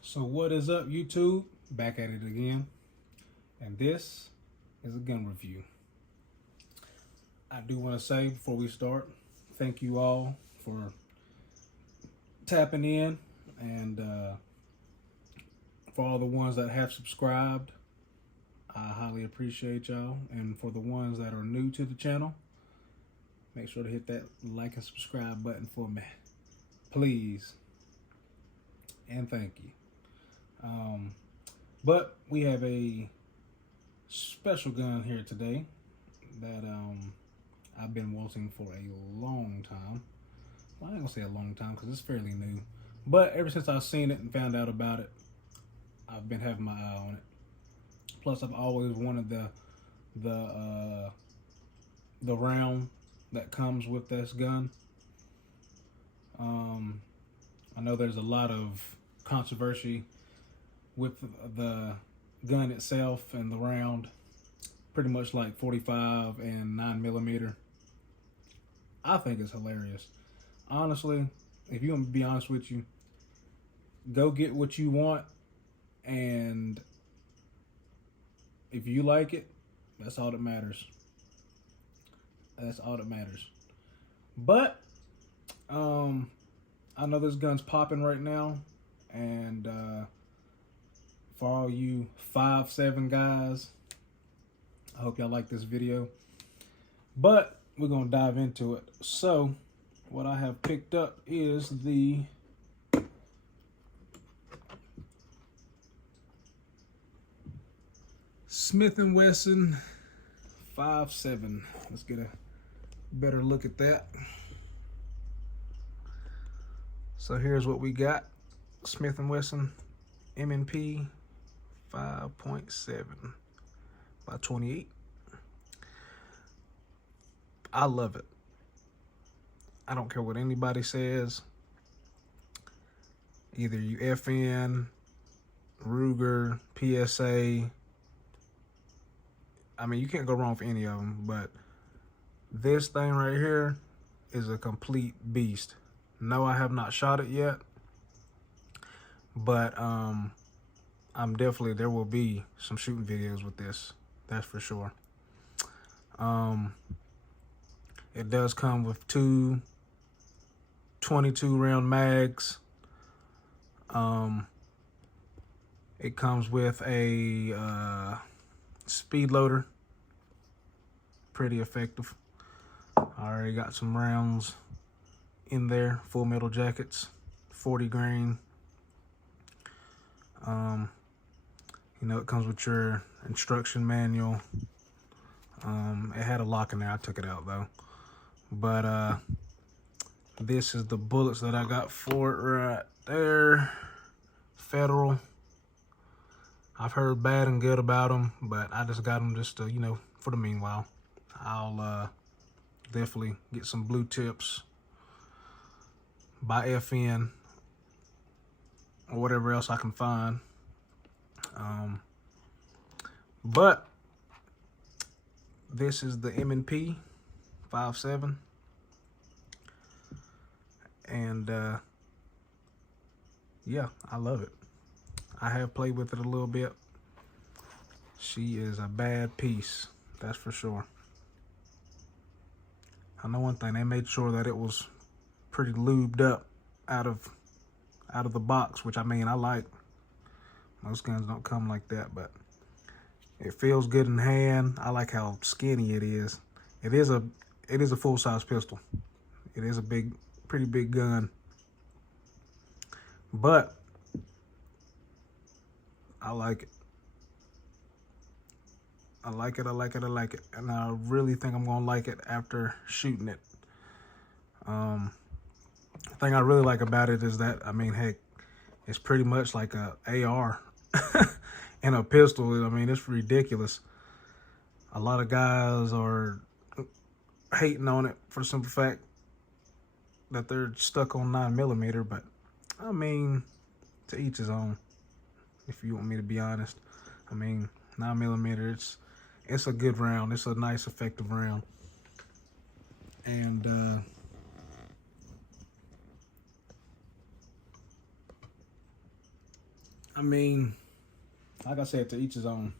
So what is up, YouTube? Back at it again. And this is a gun review. I do want to say before we start, thank you all for tapping in, and for all the ones that have subscribed, I highly appreciate y'all. And for the ones that are new to the channel, make sure to hit that like and subscribe button for me, please. And thank you. But we have a special gun here today that I've been wanting for a long time. Well, I ain't gonna say a long time because it's fairly new, but ever since I've seen it and found out about it, I've been having my eye on it. Plus, I've always wanted the round that comes with this gun. I know there's a lot of controversy with the gun itself and the round, pretty much like 45 and 9mm. I think it's hilarious. Honestly, if you want me to be honest with you, go get what you want, and if you like it, that's all that matters. That's all that matters. But I know this gun's popping right now, and for all you 5'7" guys, I hope y'all like this video. But we're gonna dive into it. So what I have picked up is the Smith & Wesson 5.7. Let's get a better look at that. So here's what we got. Smith & Wesson M&P 5.7 by 28. I love it. I don't care what anybody says. Either you FN, Ruger, PSA. I mean, you can't go wrong with any of them, but this thing right here is a complete beast. No, I have not shot it yet, but I'm definitely, there will be some shooting videos with this, that's for sure. It does come with two 22 round mags. It comes with a speed loader, pretty effective. I already got some rounds in there, full metal jackets, 40 grain. You know, it comes with your instruction manual. It had a lock in there, I took it out though. But this is the bullets that I got for it right there. Federal. I've heard bad and good about them, but I just got them just to, you know, for the meanwhile. I'll definitely get some blue tips by FN or whatever else I can find. But this is the M&P 5.7, and yeah, I love it. I have played with it a little bit. She is a bad piece, that's for sure. I know one thing, they made sure that it was pretty lubed up out of the box, which I mean, I like. Most guns don't come like that, but it feels good in hand. I like how skinny it is. It is a full-size pistol. It is a pretty big gun, but I like it. I like it, I like it, I like it. And I really think I'm gonna like it after shooting it. The thing I really like about it is that, I mean, heck, it's pretty much like a AR and a pistol. I mean, it's ridiculous. A lot of guys are hating on it for the simple fact that they're stuck on 9mm, but I mean, to each his own, if you want me to be honest. I mean, 9mm, it's a good round. It's a nice, effective round. And I mean, like I said, to each his own.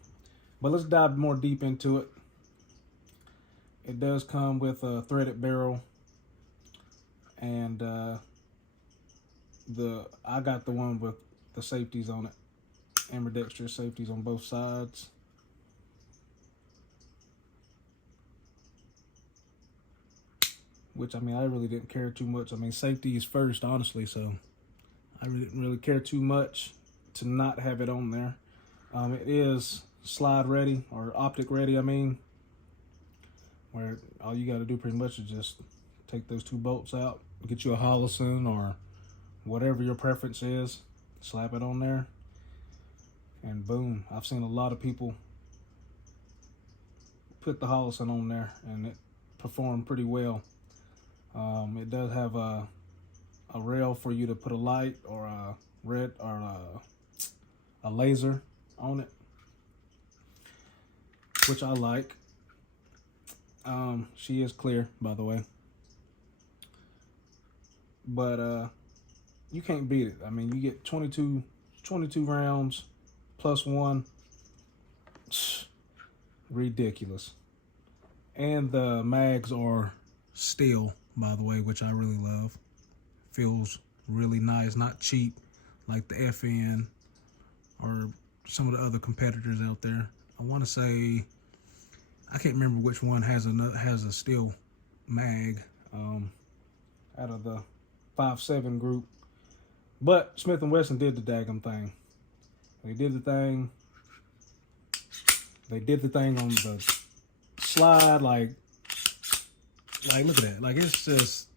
But let's dive more deep into it. It does come with a threaded barrel, and I got the one with the safeties on it, ambidextrous safeties on both sides. Which, I mean, I really didn't care too much. I mean, safety is first, honestly, so I really didn't really care too much to not have it on there. It is slide ready, or optic ready, I mean, where all you got to do pretty much is just take those two bolts out, get you a Wesson or whatever your preference is, slap it on there, and boom. I've seen a lot of people put the Wesson on there, and it performed pretty well. It does have a rail for you to put a light or a red or a laser on it, which I like. She is clear, by the way, but you can't beat it. I mean, you get 22 rounds plus one. Ridiculous. And the mags are steel, by the way, which I really love. Feels really nice, not cheap like the FN or some of the other competitors out there. I want to say, I can't remember which one has a steel mag out of the 5.7 group, but Smith & Wesson did the daggum thing. They did the thing on the slide, like look at that. Like, it's just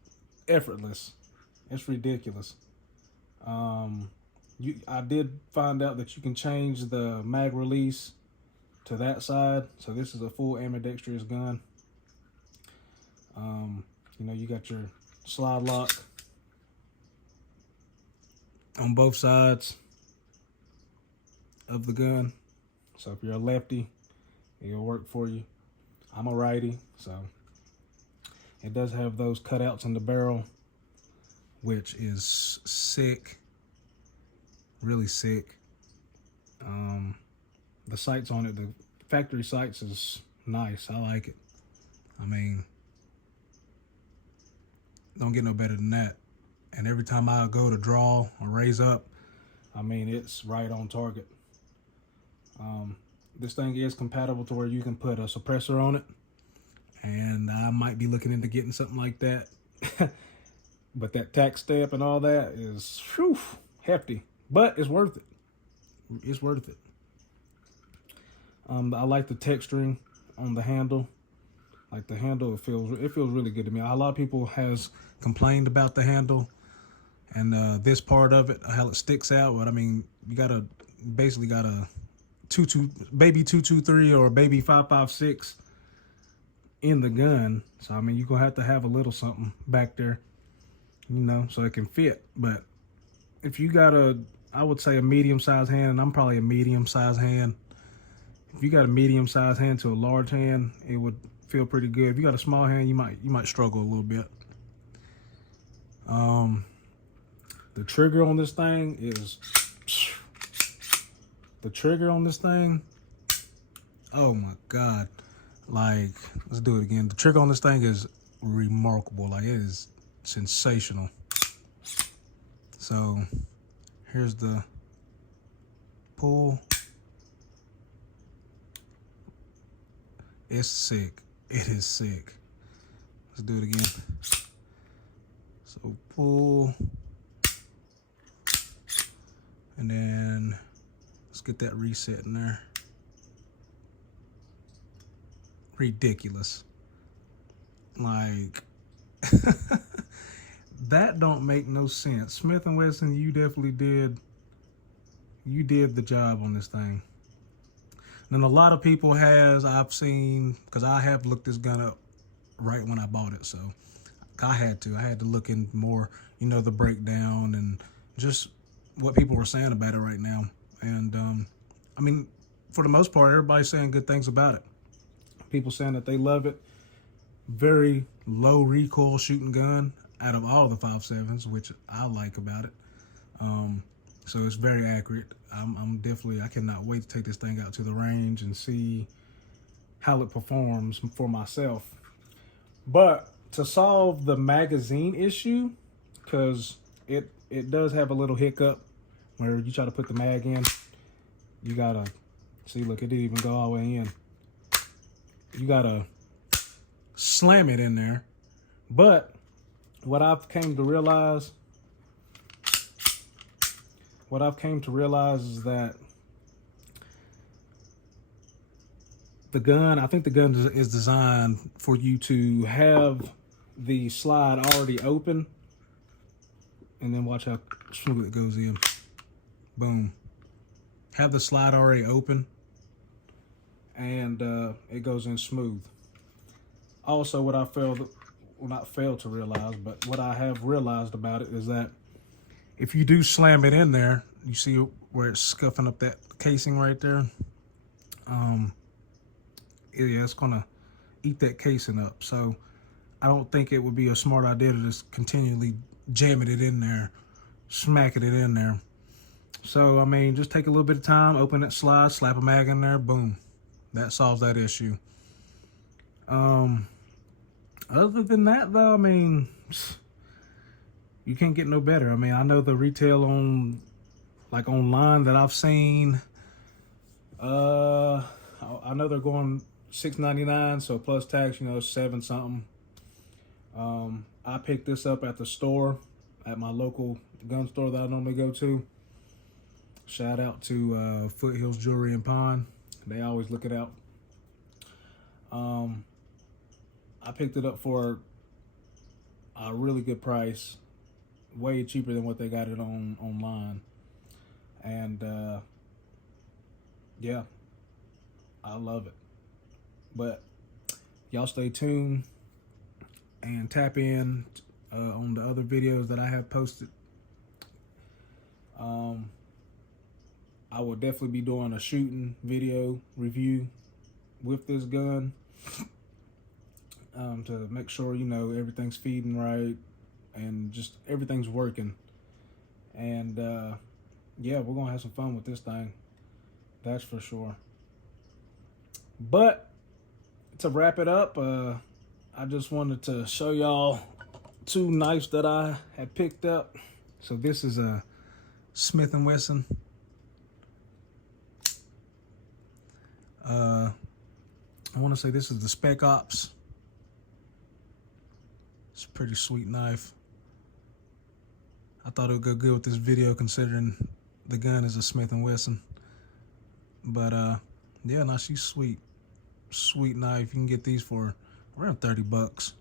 effortless. It's ridiculous. I did find out that you can change the mag release to that side. So this is a full ambidextrous gun. You know, you got your slide lock on both sides of the gun. So if you're a lefty, it'll work for you. I'm a righty, so it does have those cutouts in the barrel, which is sick, really sick. The sights on it, the factory sights, is nice. I like it. I mean, don't get no better than that. And every time I go to draw or raise up, I mean, it's right on target. This thing is compatible to where you can put a suppressor on it, and I might be looking into getting something like that. But that tack step and all that is hefty, but it's worth it. It's worth it. I like the texturing on the handle. Like the handle, it feels really good to me. A lot of people has complained about the handle and this part of it, how it sticks out. But I mean, you basically got a baby 223 or a baby 5.56 in the gun. So I mean, you're gonna have to have a little something back there, you know, so it can fit. But if you got I would say a medium-sized hand, and I'm probably a medium-sized hand. If you got a medium-sized hand to a large hand, it would feel pretty good. If you got a small hand, you might struggle a little bit. The trigger on this thing is, oh my God. Like, let's do it again. The trigger on this thing is remarkable. Like, it is sensational. So here's the pull. It's sick. It is sick. Let's do it again. So pull. And then let's get that reset in there. Ridiculous. Like, that don't make no sense. Smith & Wesson, you definitely did the job on this thing. And a lot of people I've seen, because I have looked this gun up right when I bought it, so I had to look in more, you know, the breakdown and just what people were saying about it right now. And I mean, for the most part, everybody's saying good things about it. People saying that they love it. very low recoil shooting gun out of all the 5.7s, which I like about it. So it's very accurate. I cannot wait to take this thing out to the range and see how it performs for myself. But to solve the magazine issue, because it does have a little hiccup where you try to put the mag in, you gotta see, look, it didn't even go all the way in. You gotta slam it in there. But what I've came to realize is that I think the gun is designed for you to have the slide already open, and then watch how smooth it goes in. Boom. Have the slide already open, and it goes in smooth. Also, what I not failed to realize, but what I have realized about it is that if you do slam it in there, you see where it's scuffing up that casing right there? Yeah, it's gonna eat that casing up. So I don't think it would be a smart idea to just continually jamming it in there, smacking it in there. So, I mean, just take a little bit of time, open that slide, slap a mag in there, boom. That solves that issue. Other than that, though, I mean, you can't get no better. I mean, I know the retail online that I've seen, I know they're going $6.99, so plus tax, $7 something. I picked this up at the store, at my local gun store that I normally go to. Shout out to Foothills Jewelry and Pawn. They always look it out. I picked it up for a really good price, way cheaper than what they got it online. And yeah, I love it. But y'all stay tuned and tap in on the other videos that I have posted. I will definitely be doing a shooting video review with this gun to make sure, everything's feeding right and just everything's working. And yeah, we're gonna have some fun with this thing, that's for sure. But to wrap it up, I just wanted to show y'all two knives that I had picked up. So this is a Smith & Wesson. I want to say this is the Spec Ops. It's a pretty sweet knife. I thought it would go good with this video considering the gun is a Smith & Wesson. But yeah, no, she's sweet. Sweet knife. You can get these for around 30 bucks.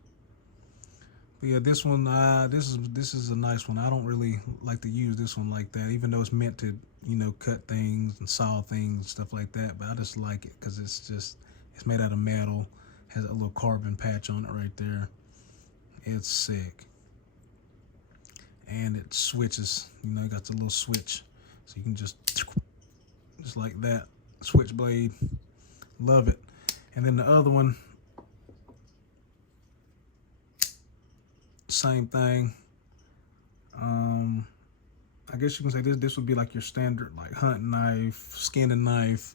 But yeah, this one, this is a nice one. I don't really like to use this one like that, even though it's meant to, cut things and saw things and stuff like that. But I just like it because it's made out of metal, has a little carbon patch on it right there. It's sick. And it switches, it got the little switch. So you can just like that, switch blade. Love it. And then the other one, same thing. I guess you can say this would be like your standard like hunting knife, skinning knife,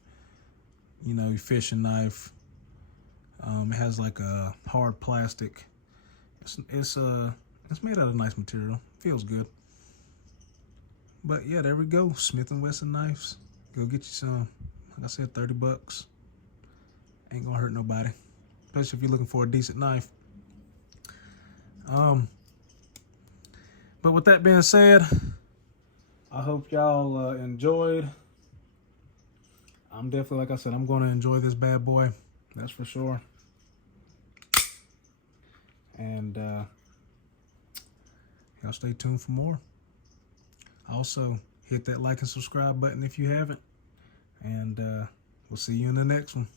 fishing knife. It has like a hard plastic. It's made out of nice material. Feels good. But yeah, there we go. Smith & Wesson knives. Go get you some. Like I said, 30 bucks. Ain't gonna hurt nobody, especially if you're looking for a decent knife. But with that being said, I hope y'all enjoyed. I'm definitely, like I said, I'm going to enjoy this bad boy. That's for sure. And y'all stay tuned for more. Also, hit that like and subscribe button if you haven't. And we'll see you in the next one.